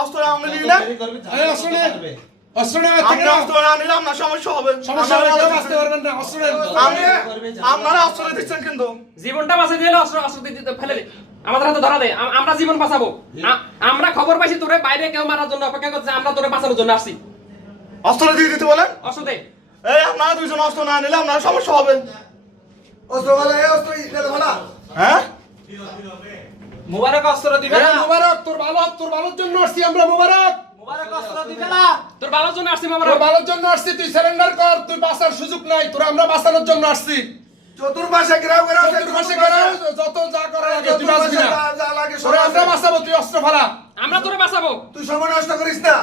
অস্ত্র আমরা নিয়ে না অস্ত্র নিলাম না সমস্যা হবে আপনারা অস্ত্র দিচ্ছেন কিন্তু জীবনটা বাঁচিয়ে দিলে অস্ত্র দিতে ফেলে দে আমাদের হাতে ধরা দে আমরা জীবন বাঁচাবো আমরা খবর পাইছি তোরে বাইরে কেউ মারার জন্য অপেক্ষা করছে আমরা তোরে বাঁচানোর জন্য আসছি অস্ত্র দিয়ে দিতে বলেন অস্ত্র দে এই আপনারা দুইজন অস্ত্র না নিলে আপনার সমস্যা হবে অস্ত্র ভালো এই অস্ত্র নিতে ভালো হ্যাঁ মুবারক অস্ত্র দিবে না মুবারক তোর ভালোর জন্য আসছি আমরা মুবারক অস্ত্র দিবে না তোর ভালোর জন্য আসছি মুবারক তোর ভালোর জন্য আসছি তুই সারেন্ডার কর তুই বাঁচার সুযোগ নাই তোর আমরা বাঁচানোর জন্য আসছি চতুর্পাশে ঘেরাও যত যা করা লাগে তুই বাঁচবি না তোরে আমরা বাঁচাবো তুই অস্ত্র ফালা আমরা তোরে বাঁচাবো তুই সময় নষ্ট করিস না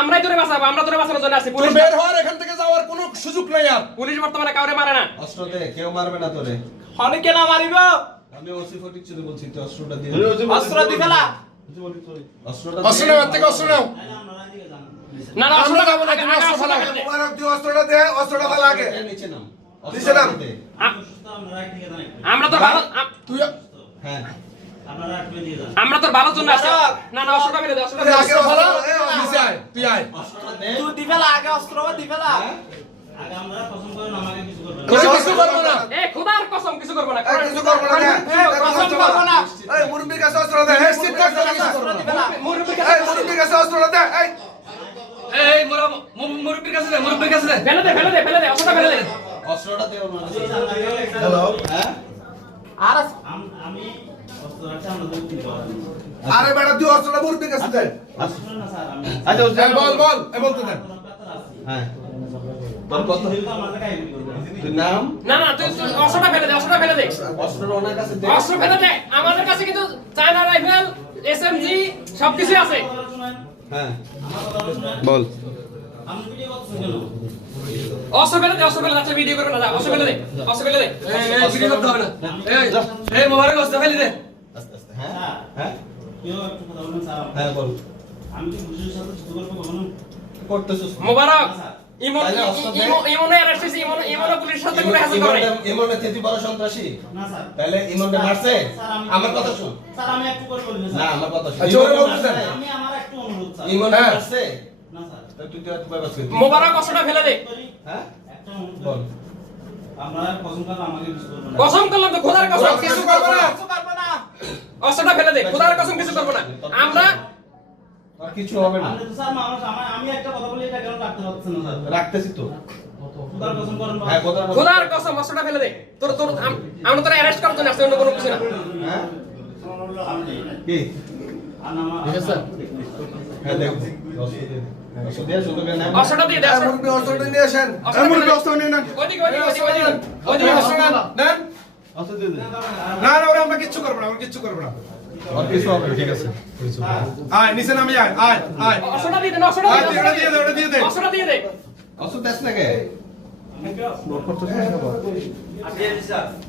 আমরাই তোরে বাঁচাবো আমরা তোরে বাঁচানোর জন্য আসছি পুলিশ বের হওয়ার এখান থেকে যাওয়ার কোনো সুযোগ নাই আর পুলিশ বর্তমানে কাউরে মারে না অস্ত্র দে কেউ মারবে না তোরে অনেকে না মারিব আমি ওসি ফটিক চুরি বলছি তুই অস্ত্রটা দিয়ে অস্ত্র দি ফেলা অস্ত্রটা অস্ত্র নাও থেকে অস্ত্র নাও না আমরা যাবো না তুমি অস্ত্র ফালা মুবারক তুই অস্ত্রটা দে অস্ত্রটা ভালো লাগে নিচে নাম নিচে নাম আমরা তো ভালো তুই হ্যাঁ আমরা তোর ভালোর জন্য আসছি না অস্ত্রটা মেরে দে অস্ত্রটা অস্ত্র ফালা নিচে আয় তুই আয় অস্ত্রটা দে তুই দি ফেলা আগে অস্ত্র দি ফেলা আগে আমরা কসম করে আমাকে কিছু করবে না কিছু করবো না এ খোদার কসম কিছু করব না কিছু করব না কসম করব না এই মুরব্বির কাছে অস্ত্র দে এই নিশ্চিত থাক তোরা কিছু করবো না মুরব্বির এই মুরব্বির কাছে অস্ত্র দে এই মুরব্বির কাছে দে ফেলে দে অস্ত্রটা ফেলে দে অস্ত্রটা দে ওর কাছে হ্যালো হ্যাঁ আর আমি অস্ত্র রাখছি আমরা দুই তিন বার আরে বেটা তুই অস্ত্রটা মুরব্বির কাছে দে অস্ত্র না স্যার আমি আচ্ছা বল এই বলতে দে হ্যাঁ তোর কত যেহেতু আমাদের কাহিনী করবে তুই নাম না তুই অস্ত্রটা ফেলে দে অস্ত্রটা ওনার কাছে দে অস্ত্র ফেলে দে আমাদের কাছে কিন্তু চায়না রাইফেল এসএমজি সবকিছু আছে হ্যাঁ আমার কথা শুনেন বল আমি ভিডিও করছি কেন অস্ত্র ফেলে দে আচ্ছা ভিডিও করবে না যা অস্ত্র ফেলে দে ভিডিও করতে হবে না এই মোবারক অস্ত্র ফেলে দে আস্তে আস্তে হ্যাঁ হ্যাঁ কেউ একটু কথা বলুন স্যার হ্যাঁ বল আমি কি পুলিশের সাথে যুদ্ধ করবো কখনো করতেছিস মোবারক ইমন অ্যারেস্ট হইছে ইমন পুলিশের সাথে কোনো হ্যাসেল করে ইমনে তেতি বড় সন্ত্রাসী না স্যার তাহলে ইমনটা মারছে আমার কথা শুন স্যার আমি একটু করে বলবো না স্যার আমার কথা শুন জোরে বলতেছেন আমি আমার একটু অনুরোধ স্যার ইমনটা মারছে না স্যার তাহলে তুই তো বাস করবি মোবারক অস্ত্রটা ফেলে দে হ্যাঁ একটা অনুরোধ বল আমরা কসম করে আমাকে কিছু করবে না কসম করলাম তো খোদার কসম কিছু করবো না অস্ত্রটা ফেলে দে খোদার কসম কিছু করব না আমরা আর কিছু হবে না আমি তো স্যার আমি একটা কথা বলি এটা কেন রাখতে পারছেন না স্যার রাখতেছি তো খুদার কসম করেন হ্যাঁ কথা বল খোদার কসম অস্ত্রটা ফেলে দে আমরা তোরা অ্যারেস্ট করার জন্য আসছি অন্য কোনো কিছু না হ্যাঁ কি আর নামা হ্যাঁ দেখ অস্ত্র দিয়ে শুধু কেন অস্ত্রটা দিয়ে দে মুরব্বি অস্ত্রটা নিয়ে আসেন মুরব্বি অস্ত্র নিয়ে নেন ওইদিকে অস্ত্র নেন অস্ত্র দিয়ে দে না ওরা আমরা কিচ্ছু করবো না আর কিছু হবে ঠিক আছে আয় নিচে নামি আয় অস্ত্রটা দিয়ে দে অস্ত্রটা ওটা দিয়ে দে অস্ত্রটা দিয়ে দে অস্ত্র দেশ না কে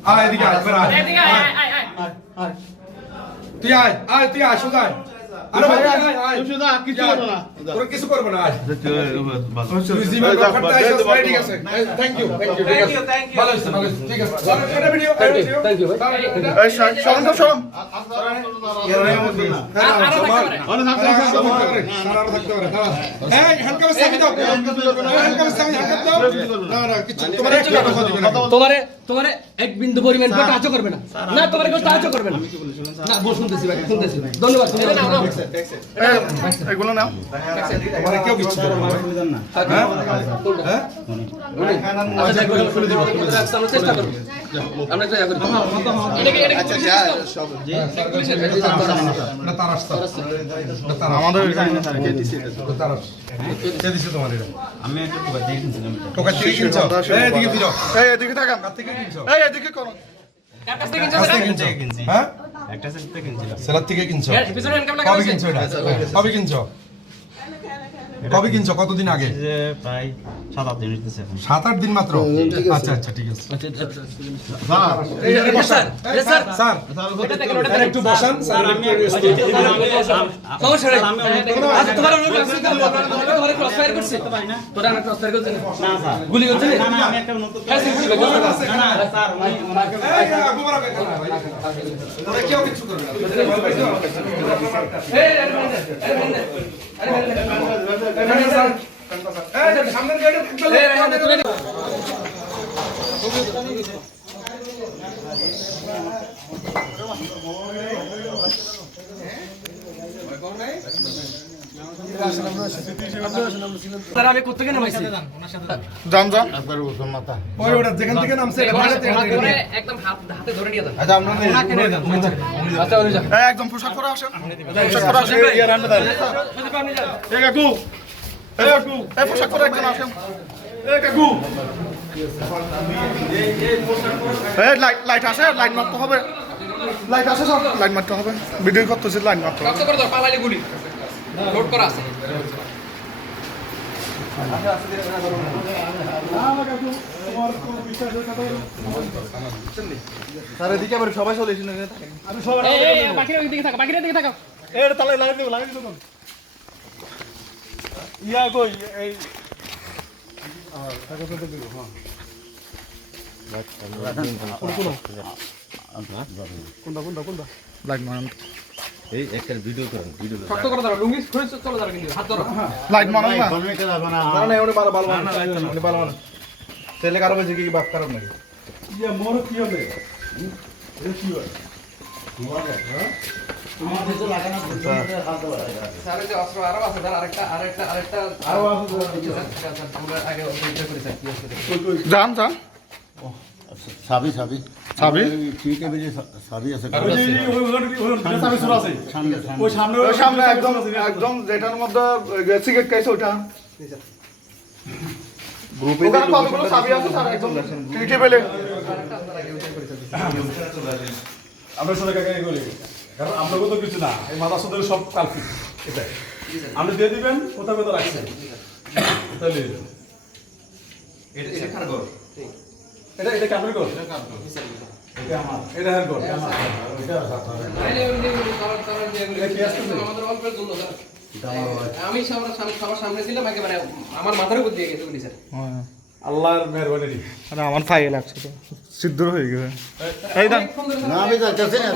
আয় এদিকে আয় এবার আয় এদিকে আয় তুই আয় সোজা আয় আরে ভাই আয় সোজা কিছু করব না তোর কিছু করব না আয় তুই জীবন করতে আইছিস ভাই ঠিক আছে থ্যাংক ইউ ভালো হইছে ঠিক আছে এটা ভিডিও থ্যাংক ইউ এই শরম তো শরম তোমারে এক বিন্দু পরিমাণ কাজও করবে না না তোমারে কেউ সাহায্য করবে না না বল শুনতেছি ভাই শুনতেছি ধন্যবাদ এগুলো নাও তোমারে কেউ কিছু করবে না হ্যাঁ চেষ্টা করবো আমরা চেষ্টা করবো আমাদের আমি একটু এদিকে তাকান এদিকে করো কার কাছ থেকে কিনছো হ্যাঁ একটা সেট কিনছিলাম সেলার থেকে কিনছো পিছনে ইনকাম লাগা কবে হইছে কিনছো এটা কবে কিনছো কবে কিনছো, কতদিন আগে? যে প্রায় 7-8 দিন হইতেছে এখন। 7-8 দিন মাত্র? আচ্ছা আচ্ছা ঠিক আছে। স্যার স্যার একটু বসান স্যার, আমি সমস্যা নেই। আমি অনেক আচ্ছা, তোমার অনেক ক্লাস করতে বলবো না, তোমার ক্লাস ফায়ার করছে তোরা না ক্লাস ফায়ার করছিস না স্যার, গুলি করছিস না না আমি একটা নতুন হ্যাঁ, সিল ছিল, গুলি করছিস। না না স্যার ওনাকে ওরা কেউ কিছু করবে না। সামনের গেটে স্যার আমি কোথা থেকে নামাইছি যান যান ওই ওটা যেখান থেকে নামছে এটা ভাড়াতে ধরে একদম হাতে ধরে নিয়ে যান। আচ্ছা আপনারা আচ্ছা ওরে যা একদম পোশাক পরে আসেন, পোশাক পরে আসেন। এই কাকু, এই পোশাক পরে একজন আসেন। এই কাকু, এই লাইট আসে, লাইট মারতে হবে, লাইট আসে সব, লাইট মারতে হবে, ভিডিও করতেছি, লাইট মারতে হবে। কষ্ট করে দাও পালাইলে গুলি লোড করা আছে। স্যার এদিকে আবার সবাই চলে এসেছেন। এই এই বাকিরা দিকে থাকো, বাকিরা দিকে থাকো। এটা তাহলে লাইট দেবো, লাইট দেবো। ইয়া কই এই কোনটা লাইট মারান, এই একটা ভিডিও করেন, ভিডিও শক্ত করে ধরো, লুঙ্গি খুলে চলে যাবে কিন্তু হাত ধরো। লাইট মারান না। না না উনি ভালো ভালো উনি ভালো মানে ছেলে কারো বেশি কি বাপ খারাপ নাকি? ইয়া মোর কি হবে? এটা কি হয়? স্যারের যে অস্ত্র আরো আছে, স্যার আরেকটা আরো আছে আমরা আগে অস্ত্র করে স্যার কি আছে। যান যান সাবি সাবি? ঠিক আছে, সাবি আছে সামনে ওই সামনে একদম একদম যেটার মধ্যে সিগারেট খাইছে ওটা গ্রুপে কতগুলো চাবি আছে স্যার একদম টিকে পেলে আমরা সাথে কাকে করি, কারণ আপনাকে তো কিছু না, এই মাথা সদের সব কালপিট এটাই আপনি দিয়ে দিবেন, কোথাও কোথাও রাখছেন তাহলে এটা খারাপ করো। এটা এটা কাপড় কর, এটা আমার, এটা হের কর, এটা আমার, এটা আমাদের অল্পের জন্য স্যার। আমি সবার সামনে ছিলাম, একেবারে আমার মাথার উপর দিয়ে গেছে গুলি স্যার। আল্লাহর মেহরবানি। আরে আমার ফাইল লাগছে তো সিদ্ধ হয়ে গেছে। এই দাম না আমি যাচ্ছি না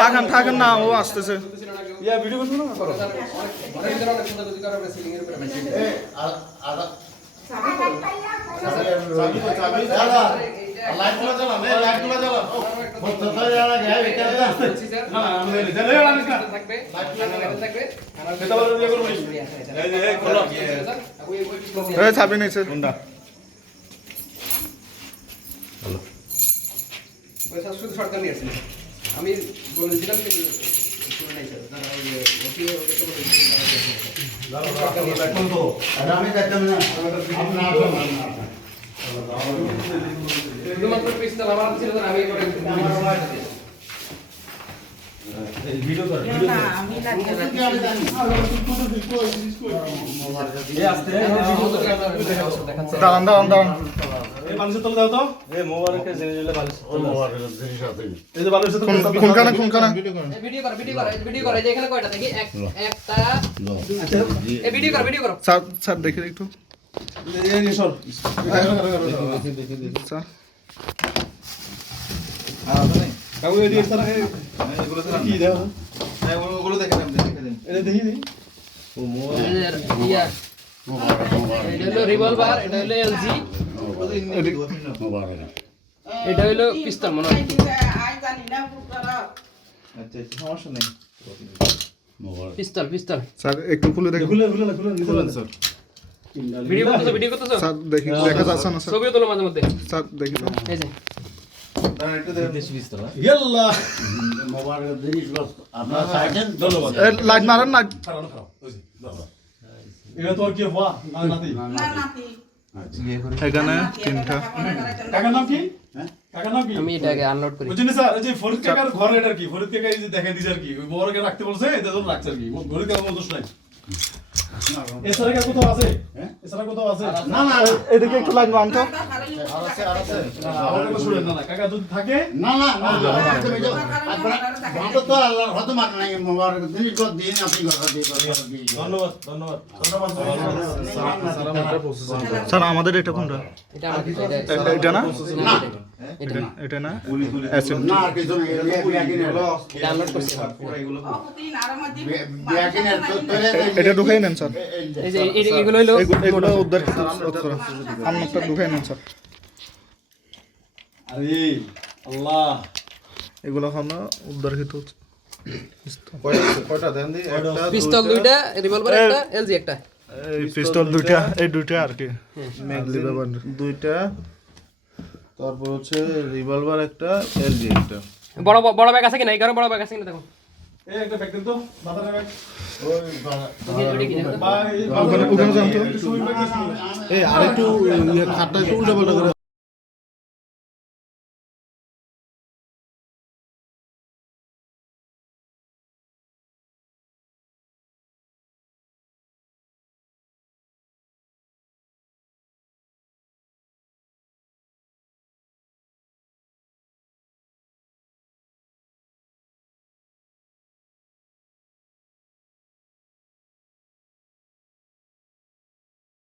থাকেন থাকেন না, ও আসতেছে। ইয়া ভিডিও করছো না করো এই চাবি নিছে কোনটা? শুধু সরকার নিয়ে আসছিল, আমি বলেছিলাম কিন্তু শুনে নাই স্যার। তারা ওই যে আমি যাচ্ছি না শুধুমাত্র পিস্তল আমার হাতে ছিল, স্যার আমি এবারে ভিডিও কর, দাঁড়ান দাঁড়ান দাঁড়ান এই মানুষের তলে দাও তো, এই মোবারকের জিনিস আছে এই যে বালুর সাথে কোনখানে কোনখানে ভিডিও করো যে এখানে কয়টা দেখি একটা এই ভিডিও করো স্যার স্যার দেখে একটু এই সর স্যার কাগজ দিয়ে স্যার কি দাও এটা দেখি দিই এটা হলো রিভলভার, এটা হলো এলজি, মোবারক এটা হলো পিস্তল মনে হয়। সমস্যা নেই মোবারক পিস্তল স্যার একটু খুলে দেখুন। খুলে স্যার ভিডিও করতেছো স্যার দেখি দেখা যাচ্ছে না স্যার, ছবিও তোলো মাঝে মধ্যে। স্যার দেখি তো। এই যে ইয়াল্লাহ মোবারকের জিনিস বাস আপনারা চাইছেন ধন্যবাদ। এই লাইট মারেন না খারাপ খারাপ ওই যে দাও এটা তো আর কি হওয়া না নাতি এখানে তিনটা কাকার নাম কি? কাকার নাম কি? আমি এটাকে আনলোড করি। বুঝছেন স্যার, এই যে ফরিদ কাকার ঘর এটার কি, ফরিদ কাকা এই যে দেখেন দিছে আর কি, ওই মোবারকে রাখতে বলছে, এটা জন্য রাখছে আর কি, ফরিদ কাকার কোনো দোষ নাই। এছাড়া কি কোথাও আছে? এছাড়া কোথাও আছে? না না এদিকে একটু লাগবে আনতো। আমাকে শুনেন না কাকা যদি থাকে না না আপনারা ভালো তো আল্লাহ হয়তো মার নাই মোবারক দিন কত দিন আপনি কথা দিয়ে ধন্যবাদ ধন্যবাদ ধন্যবাদ স্যার আমাদের এটা কোনটা এটা আমার এটা না এটা এটা না অ্যাসেট না আর কিছু না ডাউনলোড করছি এটা ঢুকাই নেন স্যার এই যে এগুলো হলো এগুলো উদ্ধার আপনারটা ঢুকাই নেন স্যার আরে আল্লাহ এগুলো হলো উদ্ধারকৃত কয়টা দেন দি একটা পিস্তল দুইটা রিভলভার একটা এলজি একটা এই পিস্তল দুইটা এই দুইটা আর কি দুইটা তারপর হচ্ছে রিভলভার একটা এলজি একটা বড় বড় ব্যাগ আছে কিনা এই ঘরে বড় ব্যাগ আছে কিনা দেখো এই একটা ব্যাগ দেন তো মাথার ব্যাগ এই আরেকটু খাটটা একটু উল্টা পাল্টা করে